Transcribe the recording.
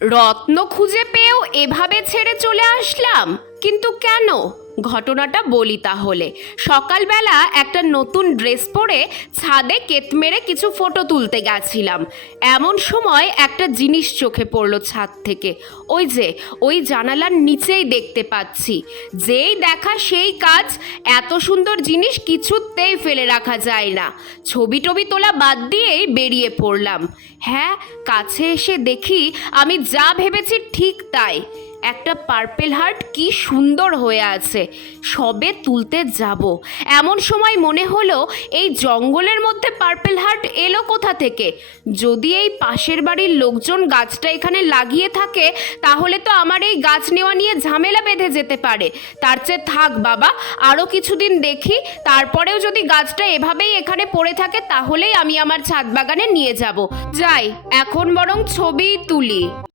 রত্ন খুঁজে পেয়েও এভাবে ছেড়ে চলে আসলাম। কিন্তু কেন? ঘটনাটা বলি তাহলে। সকালবেলা একটা নতুন ড্রেস পরে ছাদে কেত মেরে কিছু ফটো তুলতে গেছিলাম। এমন সময় একটা জিনিস চোখে পড়ল ছাদ থেকে। ওই যে, ওই জানালার নিচেই দেখতে পাচ্ছি। যেই দেখা সেই কাজ, এত সুন্দর জিনিস কিছুতেই ফেলে রাখা যায় না। ছবি টবি তোলা বাদ দিয়েই বেরিয়ে পড়লাম। হ্যাঁ কাছে এসে দেখি আমি যা ভেবেছি ঠিক তাই। একটা পার্পেল হার্ট কি সুন্দর হয়ে আছে। সবে তুলতে যাব। এমন সময় মনে হলো, এই জঙ্গলের মধ্যে পার্পেল হার্ট এলো কোথা থেকে? যদি এই পাশের বাড়ির লোকজন গাছটা এখানে লাগিয়ে থাকে, তাহলে তো আমার এই গাছ নেওয়া নিয়ে ঝামেলা বেঁধে যেতে পারে। তার চেয়ে থাক বাবা আরও কিছুদিন দেখি, তারপরেও যদি গাছটা এভাবেই এখানে পড়ে থাকে, তাহলেই আমি আমার ছাদ বাগানে নিয়ে যাব। যাই, এখন বরং ছবিই তুলি।